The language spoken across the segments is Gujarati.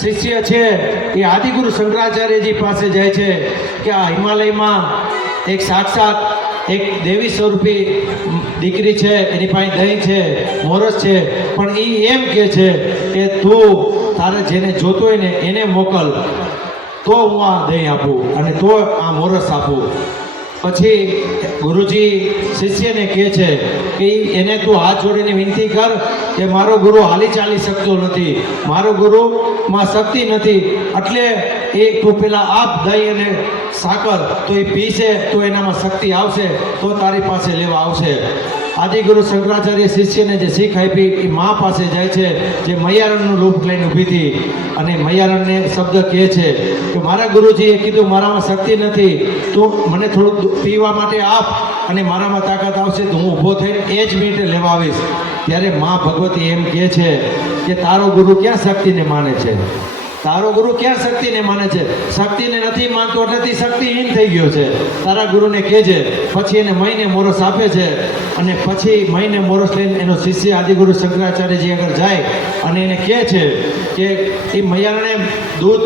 શિષ્ય છે એ આદિગુરુ શંકરાચાર્યજી પાસે જાય છે કે આ હિમાલયમાં એક સાક્ષાત એક દેવી સ્વરૂપી દીકરી છે, એની પાસે દહીં છે, મોરસ છે. પણ એ એમ કે છે કે તું તારે જેને જોતો હોય ને એને મોકલ. તો હું આ દહીં આપું અને તો આ મોરસ આપું. પછી ગુરુજી શિષ્યને કહે છે કે એને તું હાથ જોડીને વિનંતી કર કે મારો ગુરુ હાલી ચાલી શકતો નથી. મારો ગુરુમાં શક્તિ નથી. એટલે એ તું પેલા આપ દહીં અને સાકર. તો એ પીશે, તો એનામાં શક્તિ આવશે, તો તારી પાસે લેવા આવશે. આદિગુરુ શંકરાચાર્ય શિષ્યને જે શીખ આપી, એ મા પાસે જાય છે, જે મૈયારણનું રૂપ લઈને ઊભી હતી. અને મૈયારણને શબ્દ કહે છે કે, મારા ગુરુજીએ કીધું, મારામાં શક્તિ નથી, તું મને થોડુંક પીવા માટે આપ, અને મારામાં તાકાત આવશે, તો હું ઊભો થઈને એ જ મિનિટે લેવા આવીશ. ત્યારે મા ભગવતી એમ કહે છે કે, તારો ગુરુ ક્યાં શક્તિને માને છે? તારો ગુરુ ક્યાં શક્તિને માને છે? શક્તિને નથી માનતો એટલેથી શક્તિહીન થઈ ગયો છે. તારા ગુરુને કહેજે, પછી એને મહિને મોરસ આપે છે અને પછી મહિને મોરસ લઈને એનો શિષ્ય આદિગુરુ શંકરાચાર્યજી આગળ જાય અને એને કહે છે કે એ મૈયાને દૂધ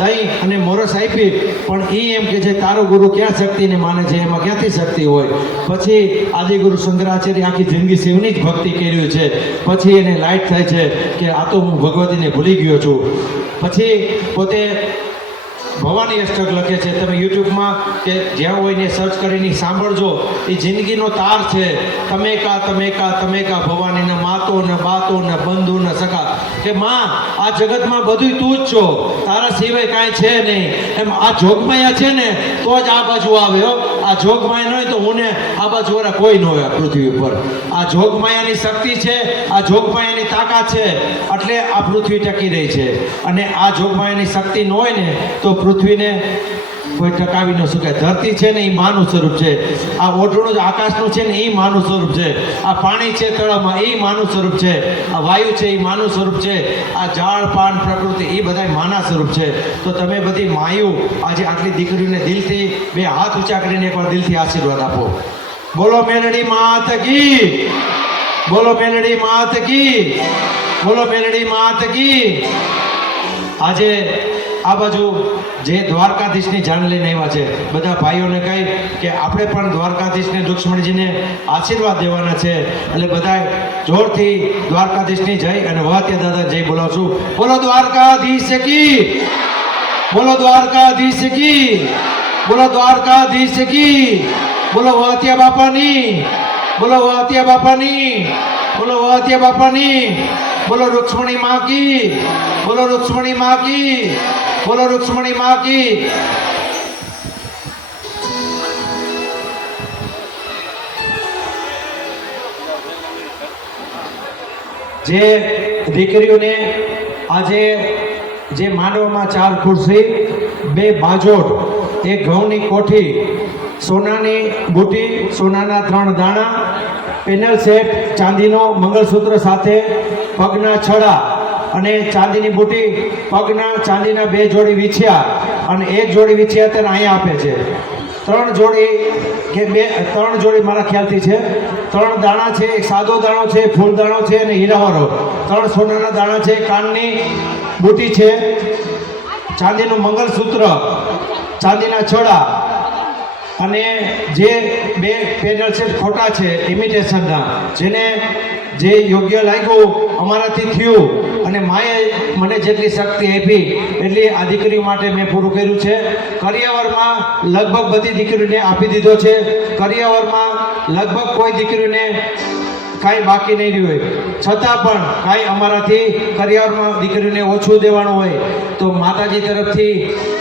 દહીં અને મોરસ આપી, પણ એ એમ કે છે, તારો ગુરુ ક્યાં શક્તિને માને છે? એમાં ક્યાંથી શક્તિ હોય? પછી આદિગુરુ શંકરાચાર્ય આખી જિંદગી શિવની જ ભક્તિ કર્યું છે. પછી એને લાઈટ થાય છે કે આ તો હું ભગવતીને ભૂલી ગયો છું. પછી પોતે ભવાની અષ્ટક લખે છે. તમે યુટ્યુબમાં કે જ્યાં હોય ને સર્ચ કરીને સાંભળજો. એ જિંદગીનો તાર છે. તમે કા તમે કા તમે કા ભવાની, ને માતો, ને બાતો, ને બંધુ, ને સખા કે માં, આ જગતમાં બધું તું જ છો. તારા સિવાય કાંઈ છે નહીં. એમ, આ જોગમાયા છે ને, તો જ આ બાજુ આવ્યો આ જોગમાયા ન હોય તો હું આ બાજુ વાળા કોઈ ન હોય પૃથ્વી ઉપર. આ જોગમાયાની શક્તિ છે, આ જોગમાયાની તાકાત છે, એટલે આ પૃથ્વી ટકી રહી છે. અને આ જોગમાયાની શક્તિ ન હોય ને તો પૃથ્વીને કોઈ ટકાવી ન શકે ધરતી છે ને એ માનું સ્વરૂપ છે. આ ઓઢણું જ આકાશનું છે ને એ માનું સ્વરૂપ છે. આ પાણી છે તળાવમાં એ માનું સ્વરૂપ છે. આ વાયુ છે એ માનું સ્વરૂપ છે. આ ઝાડ, પાન, પ્રકૃતિ એ બધા માના સ્વરૂપ છે. તો તમે બધી માયુ આજે આટલી દીકરીઓને દિલથી બે હાથ ઊંચા કરીને એકવાર દિલથી આશીર્વાદ આપો. બોલો મેલડી માત કી. બોલો મેલડી માત કી. બોલો મેલડી માત કી. આજે આ બાજુ જે દ્વારકાધીશની જાણ લઈને આવ્યા છે, બધા ભાઈઓને કહી કે આપણે પણ દ્વારકાધીશને રૂક્ષ્મણીજીને આશીર્વાદ દેવાના છે. એટલે બધા જોરથી દ્વારકાધીશની જય અને વહાત્યા દાદા જય બોલાવશું. બોલો દ્વારકાધીશ કી? બોલો દ્વારકાધીશ કી? બોલો દ્વારકાધીશ કી? બોલો વહાત્યા બાપાની? બોલો વાત્યા બાપાની? બોલો વહાત્યા બાપાની? બોલો રૂક્ષ્મણી માં કી? બોલો રૂક્ષ્મણી માં કી? બોલો રુક્ષ્મણી માં જે દીકરીઓને આજે જે માંડવામાં ચાર ખુરશી, બે બાજોટ એક ઘઉંની કોઠી, સોનાની બુટી, સોનાના ત્રણ દાણા, પેનલ સેટ, ચાંદીનો મંગળસૂત્ર સાથે પગના છડા અને ચાંદીની બુટી પગના ચાંદીના બે જોડી વીછ્યા અને એક જોડી વીછ્યા તેને અહીંયા આપે છે. ત્રણ જોડી કે બે, ત્રણ જોડી મારા ખ્યાલથી છે. ત્રણ દાણા છે, એક સાદો દાણો છે ફૂલ દાણો છે અને હીરાવાળો. ત્રણ સોનાના દાણા છે, કાનની બુટી છે. ચાંદીનું મંગળસૂત્ર, ચાંદીના છોડા અને જે બે પેનલ છે ખોટા છે ઇમિટેશનના જેને જે યોગ્ય લાગ્યું, અમારાથી થયું. અને માએ મને જેટલી શક્તિ આપી, એટલી આ દીકરી માટે મેં પૂરું કર્યું છે. કરિયાવરમાં લગભગ બધી દીકરીઓને આપી દીધો છે. કરિયાવરમાં લગભગ કોઈ દીકરીઓને કાંઈ બાકી નહીં રહ્યું હોય. છતાં પણ કાંઈ અમારાથી કરિયાવરમાં દીકરીને ઓછું દેવાનું હોય. તો માતાજી તરફથી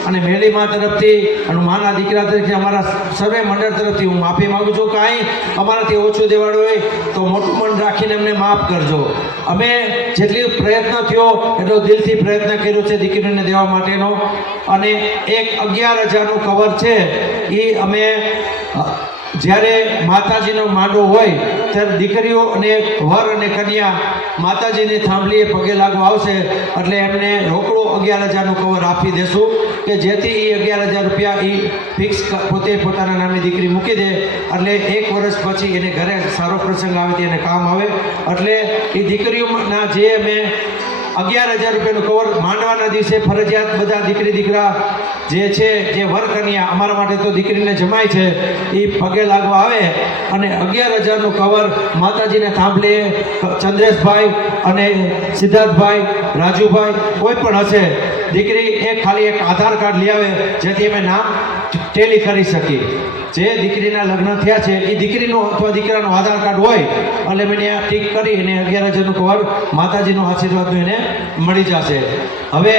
અને મેળીમાં તરફથી અને માના દીકરા તરફથી અમારા સર્વે મંડળ તરફથી હું માફી માગું છું. કાંઈ અમારાથી ઓછું દેવાનું હોય તો મોટું મન રાખીને અમને માફ કરજો. અમે જેટલી પ્રયત્ન થયો એટલો દિલથી પ્રયત્ન કર્યો છે દીકરીને દેવા માટેનો. અને એક અગિયાર હજારનું કવર છે. એ અમે જ્યારે માતાજીનો માંડો હોય, ત્યારે દીકરીઓ અને વર અને કન્યા માતાજીની થાંભલીએ પગે લાગવા આવશે. એટલે એમને રોકડો અગિયાર હજારનું કવર આપી દેશું કે જેથી એ અગિયાર હજાર રૂપિયા એ ફિક્સ પોતે પોતાના નામે દીકરી મૂકી દે. એટલે એક વર્ષ પછી એને ઘરે સારો પ્રસંગ આવે એને કામ આવે. એટલે એ દીકરીઓના જે મેં અગિયાર હજાર રૂપિયાનું કવર માંડવાના દિવસે ફરજિયાત બધા દીકરી દીકરા જે છે, જે વરકન્યા અમારા માટે તો દીકરીને જમાય છે, એ પગે લાગવા આવે અને અગિયાર હજારનું કવર માતાજીને થાંભલીએ ચંદ્રેશભાઈ અને સિદ્ધાર્થભાઈ, રાજુભાઈ, કોઈ પણ હશે, દીકરી એ ખાલી એક આધાર કાર્ડ લઈ આવે જેથી અમે નામ ટેલી કરી શકીએ જે દીકરીના લગ્ન થયા છે, એ દીકરીનો અથવા દીકરાનો આધાર કાર્ડ હોય, એટલે ત્યાં ટીક કરી અને અગિયાર હજારનું કવર માતાજીનો આશીર્વાદનું એને મળી જશે. હવે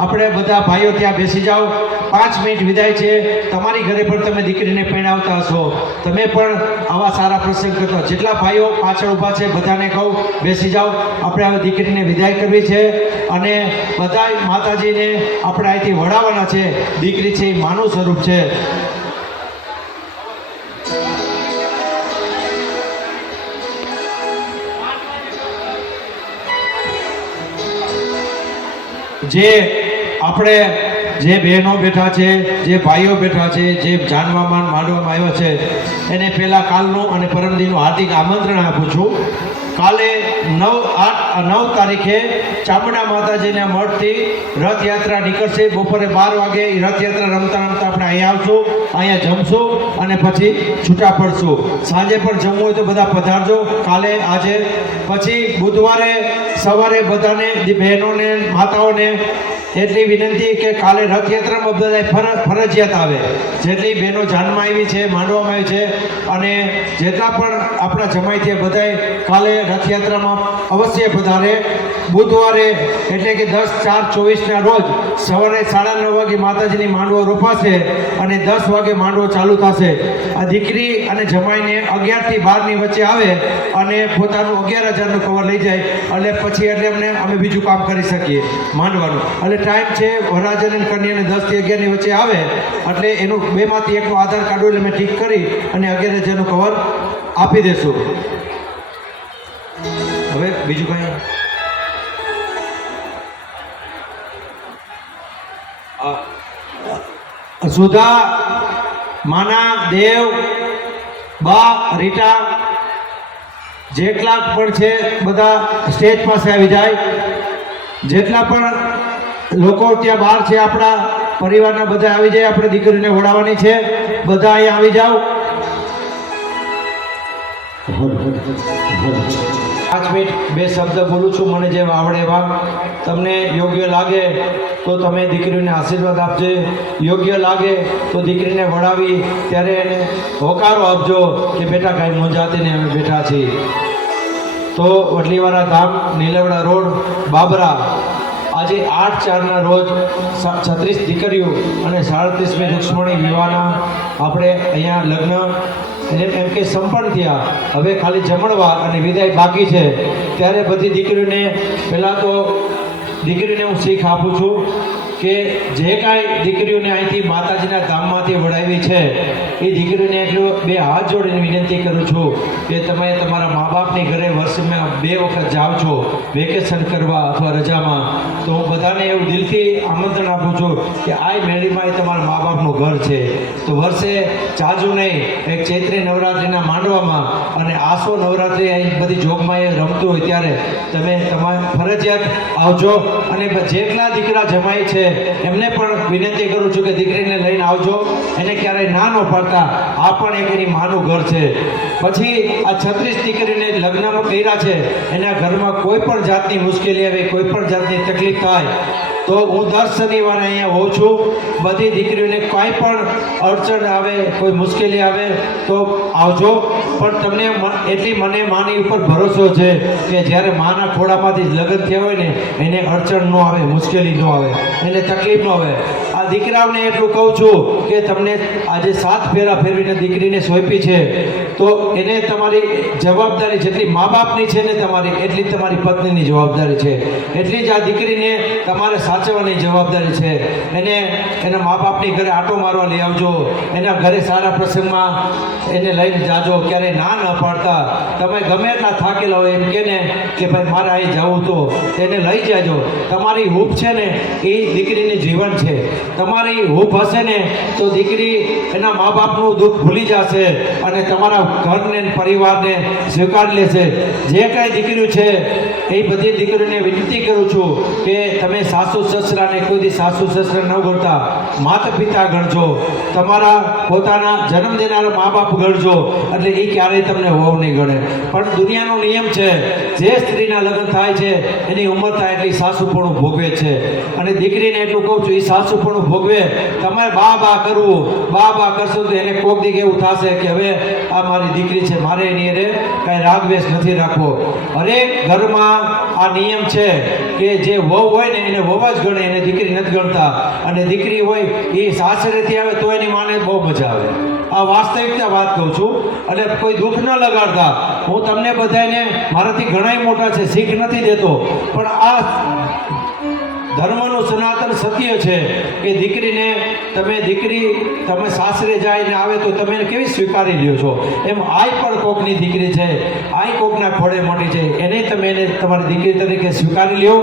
આપણે બધા ભાઈઓ ત્યાં બેસી જાઓ. પાંચ મિનિટ વિદાય છે. તમારી ઘરે પણ તમે દીકરીને પહેણાવતા હશો. તમે પણ આવા સારા પ્રસંગ કરતા. જેટલા ભાઈઓ પાછળ ઊભા છે, બધાને કહું, બેસી જાઓ. આપણે હવે દીકરીને વિદાય કરવી છે અને બધા માતાજીને આપણે અહીંથી વડાવવાના છે. દીકરી છે એ માનું સ્વરૂપ છે. જે આપણે જે બહેનો બેઠા છે, જે ભાઈઓ બેઠા છે, જે જાનવામાં માંડવામાં આવ્યા છે, એને પહેલાં કાલનું અને પરમદીનું હાર્દિક આમંત્રણ આપું છું. કાલે નવ આઠ નવ તારીખે ચામુંડા માતાજીના મઠથી રથયાત્રા નીકળશે. બપોરે બાર વાગે એ રથયાત્રા રમતા રમતા આપણે અહીંયા આવશું, અહીંયા જમશું અને પછી છૂટા પડશું. સાંજે પણ જમવું હોય તો બધા પધારજો. કાલે, આજે, પછી બુધવારે સવારે બધાને, બહેનોને, માતાઓને એટલી વિનંતી કે કાલે રથયાત્રામાં બધા ફરજ ફરજિયાત આવે. જેટલી બહેનો જાનમાં આવી છે, માંડવામાં આવી છે, અને જેટલા પણ આપણા જમાઈ છે બધાય કાલે રથયાત્રામાં અવશ્ય પધારે. બુધવારે એટલે કે દસ ચાર ચોવીસના રોજ સવારે સાડા નવ વાગે માતાજીની માંડવો રોપાશે અને દસ વાગે માંડવો ચાલુ થશે. આ દીકરી અને જમાઈને અગિયારથી બારની વચ્ચે આવે અને પોતાનું અગિયાર હજારનું કવર લઈ જાય. એટલે પછી એટલે અમને અમે બીજું કામ કરી શકીએ માંડવાનું. એટલે ટાઈમ છે વરરાજન અને કન્યાને દસથી અગિયારની વચ્ચે આવે, એટલે એનું બેમાંથી એકનું આધાર કાર્ડ હોય એટલે મેં ઠીક કરી અને અગિયાર હજારનું કવર આપી દેશું. હવે બીજું કંઈ? સુધા, માના, દેવ, બા, રીટા, જેટલા પણ છે, બધા સ્ટેજ પાસે આવી જાય. જેટલા પણ લોકો ત્યાં બહાર છે, આપણા પરિવારના બધા આવી જાય, આપણે દીકરીને વડાવવાની છે. બધા અહીંયા આવી જાઓ. પાંચ મિનિટ બે શબ્દ બોલું છું, મને જેમ આવડે એવા. તમને યોગ્ય લાગે તો તમે દીકરીને આશીર્વાદ આપજો. યોગ્ય લાગે તો દીકરીને વડાવી ત્યારે એને હોકારો આપજો કે બેટા કાંઈ મૂંઝાતીને અમે બેઠા છીએ. તો વડલીવાળા ધામ, નીલવડા રોડ, બાબરા. આજે આઠ ચારના રોજ છત્રીસ દીકરીઓ અને સાડત્રીસમી લક્ષ્મણી વિવાહના આપણે અહીંયા લગ્ન એમ એમ કે સંપન્ન થયા. હવે ખાલી જમણવાર અને વિદાય બાકી છે. ત્યારે બધી દીકરીઓને પહેલાં તો દીકરીને હું શીખ આપું છું. કે જે કાંઈ દીકરીઓને અહીંથી માતાજીના ધામમાંથી વડાવી છે, એ દીકરીઓને એટલું બે હાથ જોડીને વિનંતી કરું છું કે તમે તમારા મા બાપની ઘરે વર્ષમાં બે વખત જાઓ છો, વેકેશન કરવા અથવા રજામાં. તો હું બધાને એવું દિલથી આમંત્રણ આપું છું કે આ મેળીમાં એ તમારા મા બાપનું ઘર છે. તો વર્ષે ચાજુ નહીં, એક ચૈત્રી નવરાત્રિના માંડવામાં અને આસો નવરાત્રિ અહીં બધી જોગમાં એ રમતું હોય ત્યારે તમે તમારે ફરજિયાત આવજો અને જેટલા દીકરા જમાય છે એમને પણ વિનંતી કરું છું કે દીકરીને લઈને આવજો. એને ક્યારેય ના ન પાડતા. આ પણ એક એની માનું ઘર છે. પછી આ છત્રીસ દીકરીને લગ્નમાં કર્યા છે. એના ઘરમાં કોઈ પણ જાતની મુશ્કેલી આવે, કોઈ પણ જાતની તકલીફ થાય, તો હું દર શનિવારે અહીંયા હોઉં છું. બધી દીકરીઓને કાંઈ પણ અડચણ આવે, કોઈ મુશ્કેલી આવે, તો આવજો. પણ તમને એટલી મને માની ઉપર ભરોસો છે કે જ્યારે માના ખોડામાંથી લગ્ન થયા હોય ને, એને અડચણ ન આવે, મુશ્કેલી ન આવે, એને તકલીફ ન આવે. આ દીકરાઓને એટલું કહું છું કે તમને આજે સાત ફેરા ફેરવીને દીકરીને સોંપી છે. તો એને તમારી જવાબદારી જેટલી મા બાપની છે ને તમારી, એટલી તમારી પત્નીની જવાબદારી છે. એટલી જ આ દીકરીને તમારે સાચવવાની જવાબદારી છે. એને એના મા બાપની ઘરે આટો મારવા લઈ આવજો. એના ઘરે સારા પ્રસંગમાં એને લઈને જાજો. ક્યારેય ના ન પાડતા. તમે ગમે એટલા થાકેલા હોય એમ કે ને કે ભાઈ મારે અહીં જવું તો એને લઈ જાજો. તમારી હૂફ છે ને એ દીકરીની જીવન છે. તમારી હૂફ હશે ને તો દીકરી એના મા બાપનું દુઃખ ભૂલી જશે અને તમારા ઘરને પરિવારને સ્વીકાર લેશે જે કાંઈ દીકરીઓ છે, એ બધી દીકરીઓને વિનંતી કરું છું કે તમે સાસુ સસરાને, કોઈ સાસુ સસરા ન ગણતા માતા પિતા ગણજો. તમારા પોતાના જન્મ દેનારા મા બાપ ગણજો. એટલે એ ક્યારેય તમને હોવ નહીં ગણે. પણ દુનિયાનો નિયમ છે, જે સ્ત્રીના લગ્ન થાય છે, એની ઉંમર થાય એટલી સાસુપણું ભોગવે છે. અને દીકરીને એટલું કહું છું, એ સાસુપણું ભોગવે. તમારે બા બા કરવું. બા બા કરશો તો એને કોક દીક એવું થશે કે હવે આ મારી દીકરી છે, મારે એની અરે કાંઈ રાગવેશ નથી રાખવો. હરેક ઘરમાં આ નિયમ છે કે જે વહુ હોય ને એને વહુ જ ગણે, એને દીકરી નથી ગણતા. અને દીકરી હોય એ સાસરેથી આવે તો એની માને બહુ મજા આવે. આ વાસ્તવિકતા વાત કહું છું. અને કોઈ દુઃખ ન લગાડતા. હું તમને બધાને મારાથી ઘણાય મોટા છે, શીખ નથી દેતો. પણ આ ધર્મનું સનાતન સત્ય છે કે દીકરીને તમે દીકરી, તમે સાસરે જાય ને આવે તો તમે કેવી સ્વીકારી લ્યો છો? એમ આય પણ કોકની દીકરી છે, આય કોકના ખોડે મોટી છે, એને તમે એને તમારી દીકરી તરીકે સ્વીકારી લ્યો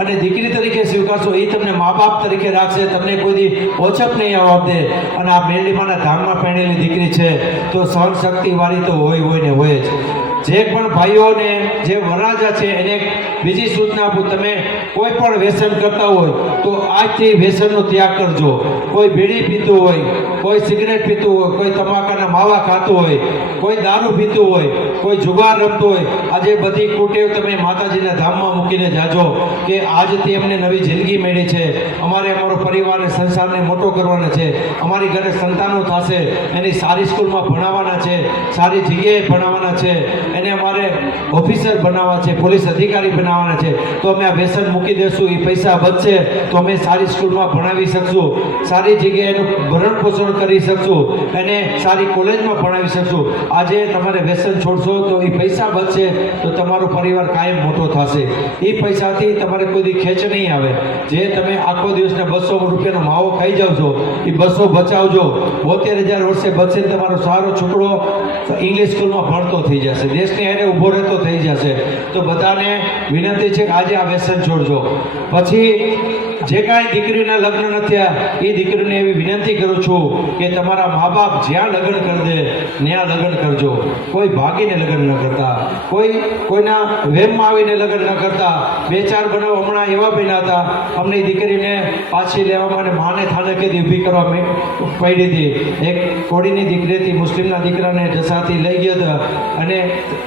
અને દીકરી તરીકે સ્વીકારશો એ તમને મા બાપ તરીકે રાખશે, તમને કોઈ ઓછપ નહીં આવવા દે. અને આ મેરડીમાના ધામમાં પહેણેલી દીકરી છે, તો સહન શક્તિવાળી તો હોય હોય ને હોય જ. જે પણ ભાઈઓને જે વરરાજા છે, એને બીજી સૂચના આપું, તમે કોઈ પણ વ્યસન કરતા હોય, તો આજથી વ્યસનનો ત્યાગ કરજો. કોઈ બીડી પીતું હોય, કોઈ સિગરેટ પીતું હોય, કોઈ તમાકાના માવા ખાતું હોય, કોઈ દારૂ પીતું હોય, કોઈ જુગાર રમતું હોય, આજે બધી કુટેવ તમે માતાજીના ધામમાં મૂકીને જાજો કે આજથી અમને નવી જિંદગી મળી છે. અમારે અમારો પરિવારને સંસારને મોટો કરવાનો છે. અમારી ઘરે સંતાનો થશે, એની સારી સ્કૂલમાં ભણાવવાના છે, સારી જગ્યાએ ભણાવવાના છે. એને અમારે ઓફિસર બનાવવા છે, પોલીસ અધિકારી બનાવવાના છે. તો અમે આ વ્યસન મૂકી દેશું એ પૈસા બચશે, તો અમે સારી સ્કૂલમાં ભણાવી શકશું. સારી જગ્યાએ એનું ભરણ પોષણ કરી શકશું. એને સારી કોલેજમાં ભણાવી શકશું. આજે તમારે વ્યસન છોડશો તો એ પૈસા બચશે, તો તમારો પરિવાર કાયમ મોટો થશે. એ પૈસાથી તમારે કોઈ ખેંચ નહીં આવે. જે તમે આખો દિવસના બસો રૂપિયાનો માવો ખાઈ જાવ છો એ બસો બચાવજો. બોતેર હજાર વર્ષે બચશે તમારો સારો છોકરો ઇંગ્લિશ સ્કૂલમાં ભણતો થઈ જશે. દેશની એને ઊભો રહેતો થઈ જશે. તો બધાને વિનંતી છે કે આજે આ વ્યસન છોડજો. પછી જે કાંઈ દીકરીના લગ્ન ન થયા, એ દીકરીને એવી વિનંતી કરું છું કે તમારા મા બાપ જ્યાં લગ્ન કરી દે, ત્યાં લગ્ન કરજો. કોઈ ભાગીને લગ્ન ન કરતા. કોઈ, કોઈના વેમમાં આવીને લગ્ન ન કરતા. બે ચાર બનાવ હમણાં એવા બન્યા હતા. અમને દીકરીને પાછી લેવામાં અને માને થાને કીધી ઊભી કરવા પડી હતી. એક કોડીની દીકરી હતી, મુસ્લિમના દીકરાને જસાથી લઈ ગયો હતો. અને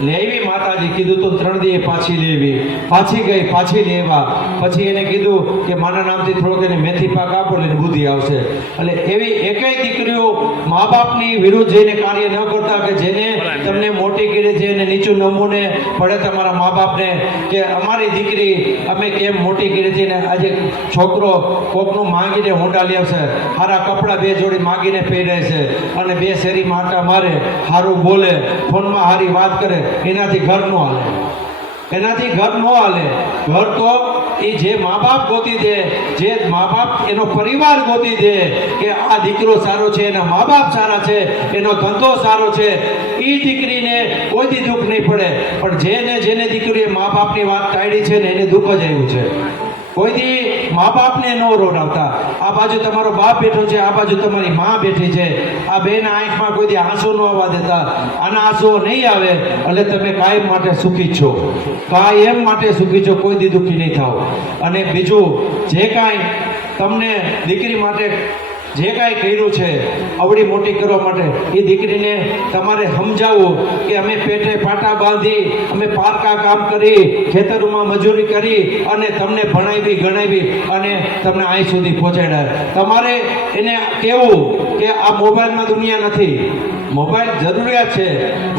લેવી માતાજી કીધું તો ત્રણ દિવસ પાછી લેવી. પાછી ગઈ, પાછી લેવા. પછી એને કીધું કે માના નામથી થોડોક એને મેથી પાક આપો એટલે બુદ્ધિ આવશે. એટલે એવી એકેય દીકરીઓ મા બાપની વિરુદ્ધ જઈને કાર્ય ન કરતા કે જેને તમને મોટી કીડી છે અને નીચું નમૂને પડે તમારા મા બાપને કે અમારી દીકરી અમે કેમ મોટી કીડી છે ને આજે છોકરો કોકનું માંગીને હોંડા લે છે સારા કપડાં બે જોડી માંગીને પહેરે છે અને બે શેરી માટા મારે સારું બોલે, ફોનમાં સારી વાત કરે, એનાથી ઘર ન હાલે. એનાથી ઘર ન હાલે. ઘર તો એ જે મા બાપ ગોતી દે, જે મા બાપ એનો પરિવાર ગોતી દે કે આ દીકરો સારો છે, એના મા બાપ સારા છે, એનો ધંધો સારો છે એ દીકરીને કોઈથી દુઃખ નહીં પડે. પણ જેને જેને દીકરીએ મા બાપની વાત ટાળી છે ને એને દુઃખ જ આવ્યું છે. કોઈ દી મા બાપને ન રોડાવતા. આ બાજુ તમારો બાપ બેઠો છે, આ બાજુ તમારી મા બેઠી છે. આ બેના આંખમાં કોઈ દી આંસુ ન આવવા દેતા. આના આંસુઓ નહીં આવે, એટલે તમે કાયમ માટે સુખી છો. કાયમ માટે સુખી છો, કોઈ દી દુઃખી નહીં થાવ અને બીજું, જે કાંઈ તમને દીકરી માટે જે કાંઈ કર્યું છે, અવળી મોટી કરવા માટે, એ દીકરીને તમારે સમજાવવું કે અમે પેટે પાટા બાંધી, અમે પારકા કામ કરી, ખેતરોમાં મજૂરી કરી અને તમને ભણાવી, ગણાવી અને તમને અહીં સુધી પહોંચાડ્યા. તમારે એને કહેવું કે આ મોબાઈલમાં દુનિયા નથી. મોબાઈલ જરૂરિયાત છે.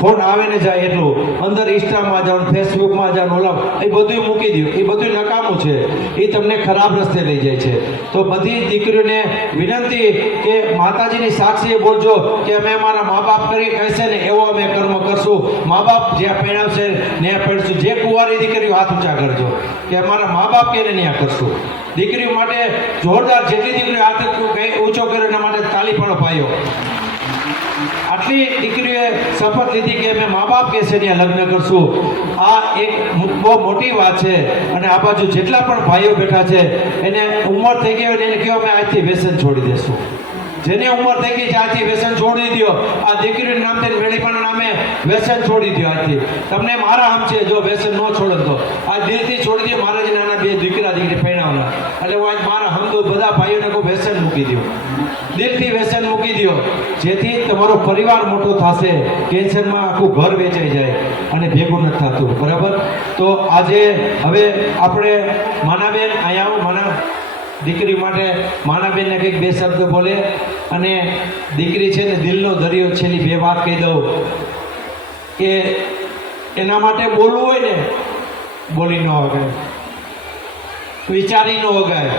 ફોન આવે ને જાય એટલું. અંદર ઇન્સ્ટામાં જાઓ ફેસબુકમાં જાઓ ઓલા એ બધું મૂકી દો એ બધું નકામું છે. એ તમને ખરાબ રસ્તે લઈ જાય છે. તો બધી દીકરીઓને વિનંતી કે માતાજીની સાક્ષીએ બોલજો કે અમે અમારા મા બાપ કરી કહેશે ને એવો અમે કર્મ કરશું. મા બાપ જ્યાં પહેણાવશે ત્યાં પહેણશું જે કુંવારી દીકરીઓ હાથ ઊંચા કરજો. કે અમારા મા બાપ કે ત્યાં કરશું? દીકરીઓ માટે જોરદાર જેટલી દીકરીઓ હાથ ઊંચો કર્યો એના માટે તાલી પણ અપાયો આટલી દીકરીએ શપથ લીધી કે અમે મા બાપ કહેશે ત્યાં લગ્ન કરશું? આ એક બહુ મોટી વાત છે. અને આ બાજુ જેટલા પણ ભાઈઓ બેઠા છે, એને ઉંમર થઈ ગઈ હોય એને કહો અમે આજથી વ્યસન છોડી દેશું. જેની ઉંમર થઈ ગઈ છે આજથી વ્યસન છોડી દો આ દીકરીનું નામ થઈને પણ નામે વ્યસન છોડી દો આજથી તમને મારા આમ છે, જો વ્યસન ન છોડો તો. આ દિલથી છોડી દો મારા જ નાના બે દીકરા દીકરી ફેણાવના એટલે હું આજ મારા તો બધા ભાઈઓને કોઈ વ્યસન મૂકી દો દિલથી વ્યસન મૂકી દો જેથી તમારો પરિવાર મોટો થશે, કેન્સરમાં આખું ઘર વેચાઈ જાય અને ભેગું નથી થતું. બરાબર? તો આજે હવે આપણે માનાબેન અહીંયા આવો, માના દીકરી માટે માનાબેનને કંઈક બે શબ્દ બોલે અને દીકરી છે ને દિલનો દરિયો છેલ્લી બે વાત કહી દઉં કે એના માટે બોલવું હોય ને, બોલી ન વગાય વિચારી ન વગાય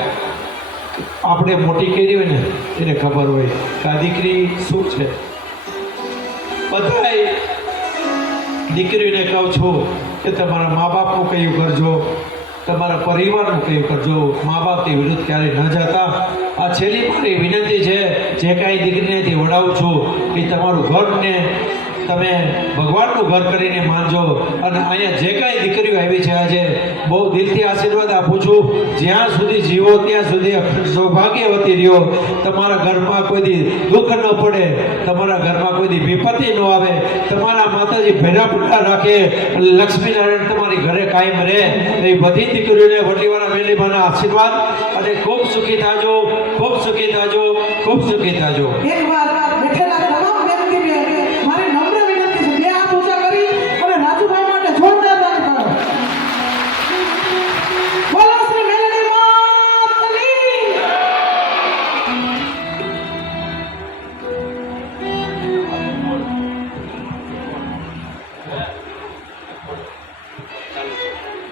આપણે મોટી કરી હોય ને, એને ખબર હોય કે આ દીકરી શું છે. બધાય દીકરીને કહું છું કે તમારા મા બાપનું કયું કરજો, તમારા પરિવારનું કયું કરજો. મા બાપની વિરુદ્ધ ક્યારેય ન જતા. આ છેલ્લી મારી વિનંતી છે, જે કાંઈ દીકરીને વડાવું છું, એ તમારું ઘરને તમે ભગવાનનું ઘર કરીને માનજો. અને અહીંયા જે કાંઈ દીકરીઓ આવી છે આજે, બહુ દિલથી આશીર્વાદ આપું છું. જ્યાં સુધી જીવો, ત્યાં સુધી સૌભાગ્યવતી રહ્યો. તમારા ઘરમાં કોઈ દી દુઃખ ન પડે, તમારા ઘરમાં કોઈ દી વિપત્તિ ન આવે. તમારા માતાજી ભેરા પુટલા રાખે અને લક્ષ્મીનારાયણ તમારી ઘરે કાયમ રહે. એ બધી દીકરીઓને વટીવાળા મેલીમાના આશીર્વાદ. અને ખૂબ સુખી થાજો, ખૂબ સુખી થાજો, ખૂબ સુખી થાજો.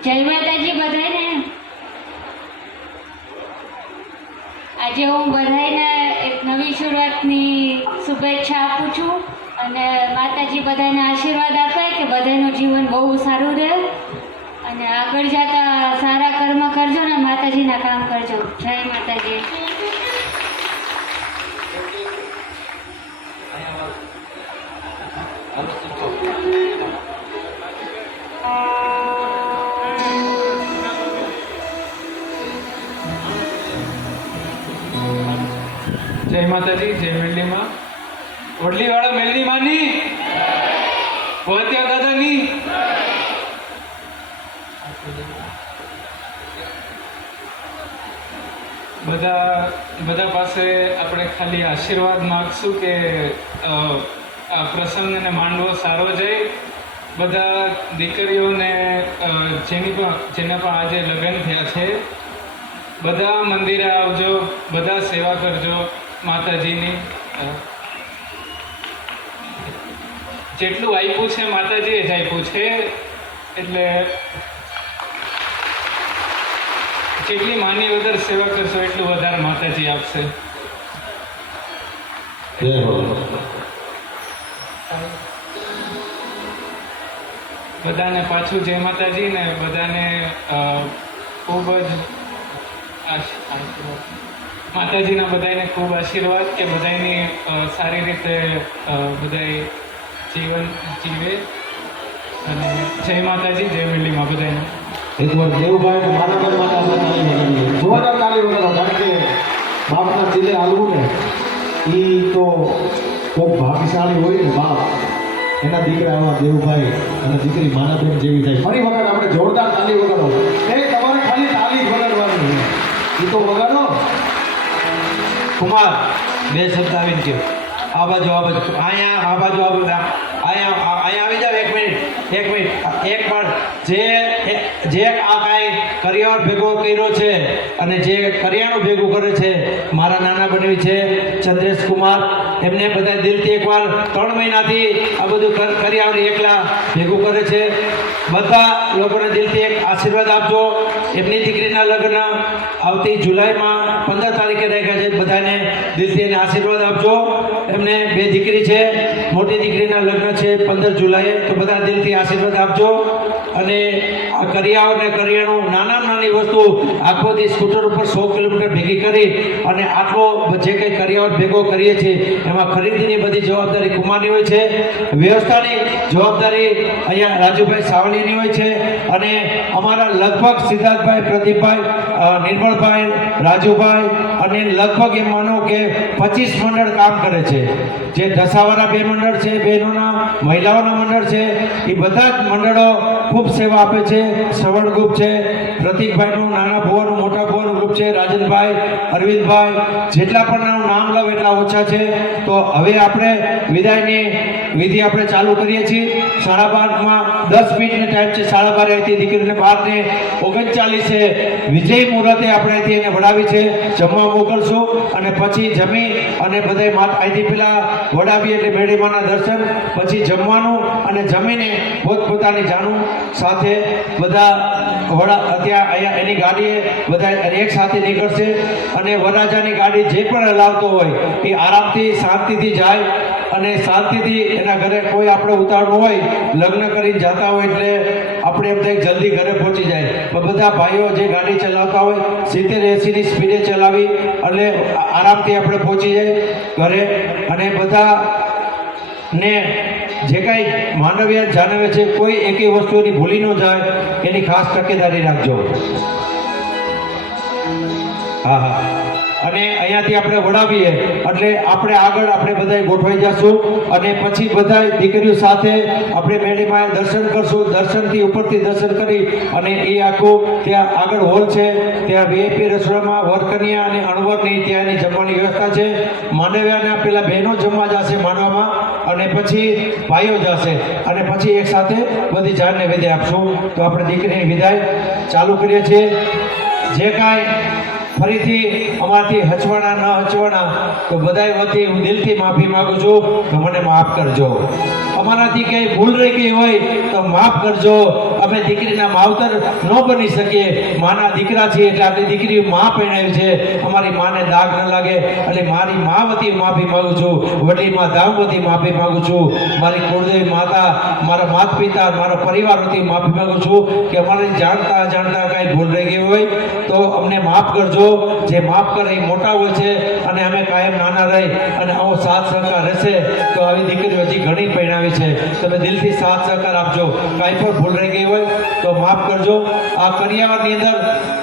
જય માતાજી બધાને. આજે હું બધાને એક નવી શરૂઆતની શુભેચ્છા આપું છું અને માતાજી બધાને આશીર્વાદ આપે કે બધાનું જીવન બહુ સારું રહે. અને આગળ જતા સારા કર્મ કરજો ને માતાજીના કામ કરજો. જય માતાજી. માતાજી, જય મેલડીમાં ઓડલી વાળા મેલડી માની પહોંચ્યા દાદાની? બધા બધા પાસે આપણે ખાલી આશીર્વાદ માગશું કે આ પ્રસંગ અને માંડવો સારો જાય. બધા દીકરીઓને જેની પણ, જેના પણ આજે લગ્ન થયા છે, બધા મંદિરે આવજો, બધા સેવા કરજો. માતાજીની જેટલું આપ્યું છે માતાજીએ જ આપ્યું છે. એટલે જેટલી માની વધારે સેવા કરશો એટલું વધારે માતાજી આપશે. બધાને પાછું જય માતાજી ને બધાને ખૂબ જ આશીર્વાદ. માતાજીના બધાને ખૂબ આશીર્વાદ કે બધાની સારી રીતે અ, બધાય જીવન જીવે. અને જય માતાજી જય મેલીમાં બધાને એકવાર દેવભાઈ આપણે તાળી જોરદાર તાલી વગર કારણ કે બાપના જીલે હાલવું ને એ તો ખૂબ ભાગ્યશાળી હોય ને બાપ એના દીકરા એવા દેવભાઈ અને દીકરી માનાબેન જેવી થાય. ફરી વખત આપણે જોરદાર તાલી વગાડો. એ તમારે ખાલી તાલી વગાડવાની. એ તો વગાડો. કુમાર બે શબ્દ આવીને કહો. આ બાજુ આ બાજુ. અહીંયા, આ બાજુ આ બાજુ. અહીંયા અહીંયા આવી જાવ એક મિનિટ એક મિનિટ. એક પણ જે જે આ કાંઈ કરિયાવર ભેગો કર્યો છે અને જે કરિયાણું ભેગું કરે છે, મારા નાના બનવી છે, ચંદ્રેશ કુમાર, એમને બધા દિલથી એકવાર ત્રણ મહિનાથી આ બધું કર- કરિયાવર એકલા ભેગું કરે છે. બધા લોકોને દિલથી એક આશીર્વાદ આપજો. એમની દીકરીના લગ્ન આવતી જુલાઈમાં પંદર તારીખે રાખ્યા છે. બધાને દિલથી એને આશીર્વાદ આપજો. એમને બે દીકરી છે, મોટી દીકરીના લગ્ન છે પંદર જુલાઈએ. તો બધા દિલથી આશીર્વાદ આપજો. અને આ કરિયાવર ને કરિયાણું નાના નાની વસ્તુ આખો દી સ્કૂટર ઉપર સો કિલોમીટર ભેગી કરી અને આટલો જે કંઈ કરિયાવર ભેગો કરીએ છીએ, એમાં ખરીદીની બધી જવાબદારી કુમારની હોય છે, વ્યવસ્થાની જવાબદારી અહીંયા રાજુભાઈ સાવલીની હોય છે અને અમારા લગભગ સિદ્ધાર્થભાઈ, પ્રદીપભાઈ નિર્મળભાઈ, રાજુભાઈ અને લગભગ એમ માનો કે પચીસ મંડળ કામ કરે છે. જે દશાવાળા બે મંડળ છે, બહેનોના, મહિલાઓના મંડળ છે, એ બધા જ મંડળો ખૂબ સેવા આપે છે. શ્રવણ ગ્રુપ છે. પ્રતિકભાઈનું નાના ભુવાનું મોટા ભુવાનું છે રાજનભાઈ અરવિંદભાઈ જેટલા પણ નામ લઉં એટલા ઓછા છે. તો હવે આપણે વિદાયની વિધિ આપણે ચાલુ કરીએ છીએ. સાડા બારમાં દસ મિનિટનો ટાઈમ છે. સાડા બાર અહીંથી દીકરીને બારને ઓગણચાલીસે વિજય મુહૂર્તે આપણે અહીંથી એને વડાવી છે. જમવા મોકલશું અને પછી જમી અને બધા માત અહીંથી પેલા વડાવીએ એટલે મેળીમાના દર્શન, પછી જમવાનું અને જમીને પોતપોતાની જાણું સાથે બધા વડા ત્યાં અહીંયા એની ગાડીએ બધા એક સાથે નીકળશે અને વરરાજાની ગાડી જે પણ હલાવતો હોય એ આરામથી, શાંતિથી જાય અને શાંતિથી એના ઘરે કોઈ આપણે ઉતારવું હોય, લગ્ન કરીને જતા હોય એટલે આપણે એમ થાય જલ્દી ઘરે પહોંચી જાય. બધા ભાઈઓ જે ગાડી ચલાવતા હોય, સિત્તેર એંસીની સ્પીડે ચલાવી એટલે આરામથી આપણે પહોંચી જાય ઘરે. અને બધા ને જે કાંઈ માનવીય જાનવે છે, કોઈ એકેય વસ્તુની ભૂલી ન જાય. એની ખાસ તકેદારી રાખજો. હા હા. અને અહીંયાથી આપણે વડાવીએ એટલે આપણે આગળ આપણે બધાય ગોઠવાઈ જશું. અને પછી બધાય દીકરીઓ સાથે આપણે મેળીમાં દર્શન કરશું. દર્શનથી ઉપરથી દર્શન કરી અને એ આખું ત્યાં આગળ હોલ છે. ત્યાં વીઆઈપી રસોડામાં વરકન્યા અને અણવરની ત્યાંની જમવાની વ્યવસ્થા છે. માનવ્યાના પેલા બહેનો જમવા જશે માનવામાં અને પછી ભાઈઓ જશે. અને પછી એક સાથે બધી જાનને વિદાય આપશું. તો આપણે દીકરીની વિદાય ચાલુ કરીએ છીએ. જે કાંઈ ફરીથી અમારાથી હચવાણા, ન હચવાણા, તો બધાય વતી હું દિલથી માફી માગું છું તો મને માફ કરજો. અમારાથી કંઈ ભૂલ રહી ગઈ હોય તો માફ કરજો. અમે દીકરીના માવતર ન બની શકીએ. માના દીકરા છીએ એટલે આપણી દીકરી મા પહેણાવી છે. અમારી માને દાગ ન લાગે. એટલે મારી મા વતી માફી માગું છું. વડીમાં દામ વતી માફી માગું છું. મારી કુળદેવી માતા, મારા માત પિતા મારા પરિવાર વતી માફી માગું છું કે અમારે જાણતા જાણતા કાંઈ ભૂલ રહી ગઈ હોય તો અમને માફ કરજો. જે માફ કરે એ મોટા હોય છે અને અમે કાયમ નાના રહી અને આવો સાથ સહકાર રહેશે, તો આવી દીકરીઓ હજી ઘણી પરિણામી છે. તમે દિલથી સાથ સહકાર આપજો. કાંઈ પણ ભૂલ રહી ગઈ હોય, તો માફ કરજો. આ કરિયાવરની અંદર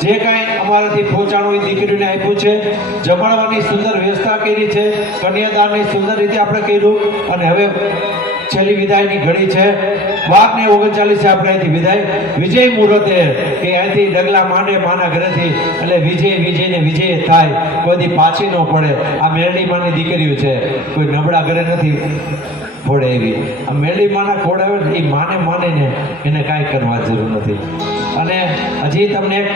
જે કાંઈ અમારાથી પહોંચાડવું એ દીકરીઓને આપ્યું છે. જમાડવાની સુંદર વ્યવસ્થા કરી છે. કન્યાદાનની સુંદર રીતે આપણે કર્યું. અને હવે છેલ્લી વિદાયની ઘડી છે. બાર ને ઓગણચાલીસે આપણે અહીંથી વિદાય. વિજય મુહૂર્તે કે અહીંથી ડગલા માંડે માના ઘરેથી એટલે વિજય વિજય ને વિજય થાય. કોઈ પાછી ન પડે. આ મેરડી માની દીકરીઓ છે. કોઈ નબળા ઘરે નથી. ફોડે એવી. આ મેરડી માના ખોડાવે ને, એ માને માને ને એને કાંઈ કરવા જરૂર નથી. અને હજી તમને એક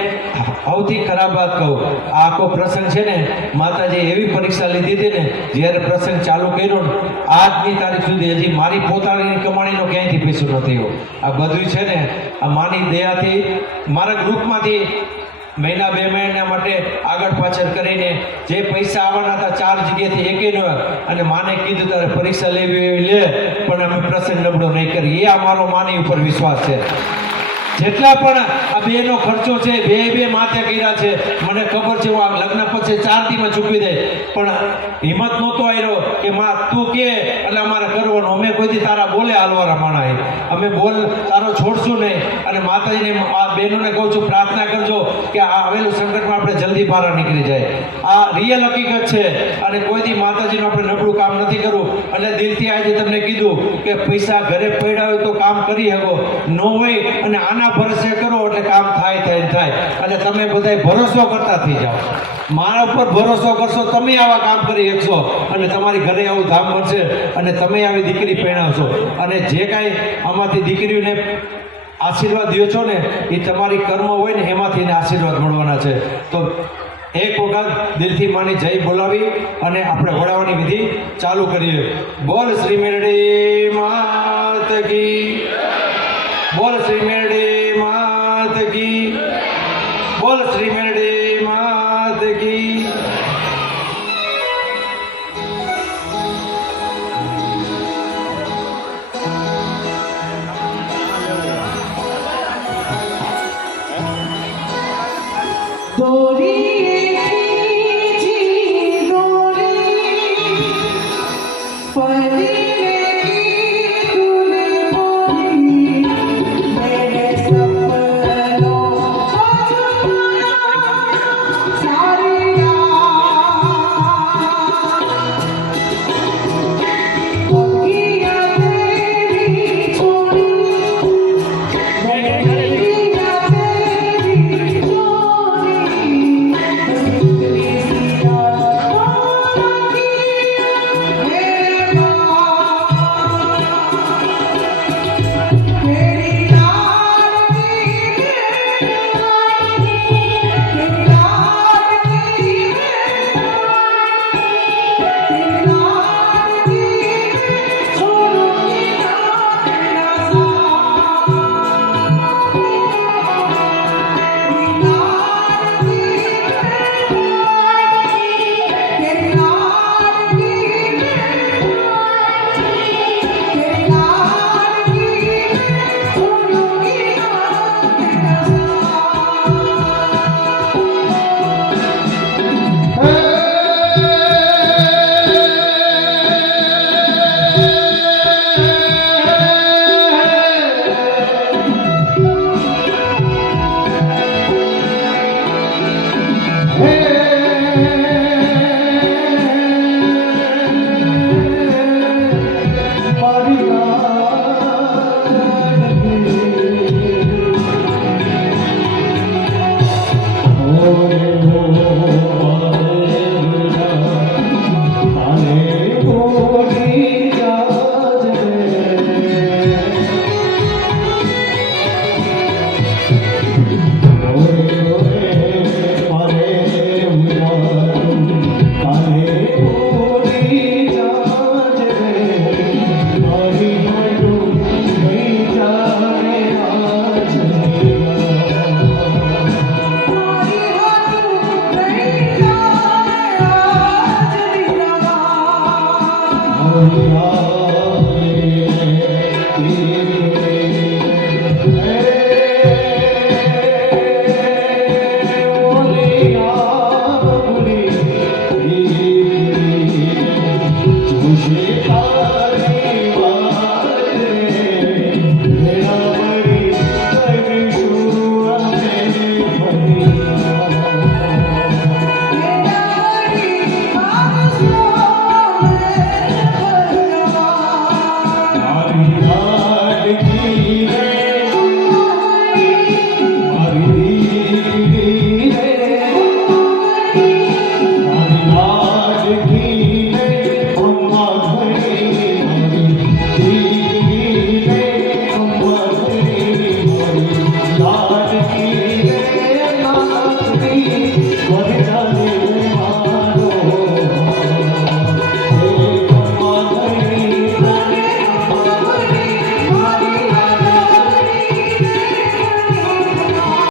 સૌથી ખરાબ વાત કહું. આ આખો પ્રસંગ છે ને, માતાજી એવી પરીક્ષા લીધી હતી ને, જ્યારે પ્રસંગ ચાલુ કર્યો ને, આજની તારીખ સુધી હજી મારી પોતાની કમાણીનો ક્યાંયથી પૈસો નથી આ બધું છે ને, આ માની દયાથી મારા ગ્રુપમાંથી મહિના બે મહિના માટે આગળ પાછળ કરીને જે પૈસા આવવાના હતા ચાર જગ્યાએથી એકે ન અને માને કીધું તારે પરીક્ષા લેવી લે, પણ અમે પ્રસંગ નબળો નહીં કરીએ. એ અમારો માની ઉપર વિશ્વાસ છે. જેટલા પણ આ બેનો ખર્ચો છે, બે બે માથે કર્યા છે, મને ખબર છે, હું આ લગ્ન પછી ચાર દીમાં ચૂકવી દે પણ હિંમત નહોતો આવ્યો કે માં, તું કે, એટલે અમારે કરવાનું. અમે કોઈથી તારા બોલે હાલવાના માણા અમે બોલ, તારો છોડશું નહીં. અને માતાજીને, આ બહેનોને કહું છું, પ્રાર્થના કરજો કે આ આવેલું સંકટમાં આપણે જલ્દી બહાર નીકળી જાય. આ રિયલ હકીકત છે. અને કોઈથી માતાજીનું આપણે નબળું કામ નથી કરવું. એટલે દિલથી આજે તમને કીધું કે પૈસા ઘરે પડ્યા હોય તો કામ કરી શકો. ન હોય અને આના ભરોસે કરો એટલે કામ થાય થાય થાય. અને તમે બધા ભરોસો કરતા થઈ જાઓ. મારા ઉપર ભરોસો કરશો, તમે આવા કામ કરી શકશો. અને તમારી ઘરે આવું ધામ બનશે અને તમે આવી દીકરી પહેણાવશો અને જે કાંઈ આમાંથી દીકરીઓને આશીર્વાદ દો છો ને, એ તમારી કર્મ હોય ને, એમાંથી એને આશીર્વાદ મળવાના છે. તો એક વખત દિલથી માની જય બોલાવી અને આપણે વડાવવાની વિધિ ચાલુ કરીએ. બોલ શ્રી મેરડી માત બોલ શ્રી મેરડી Holy Yeah.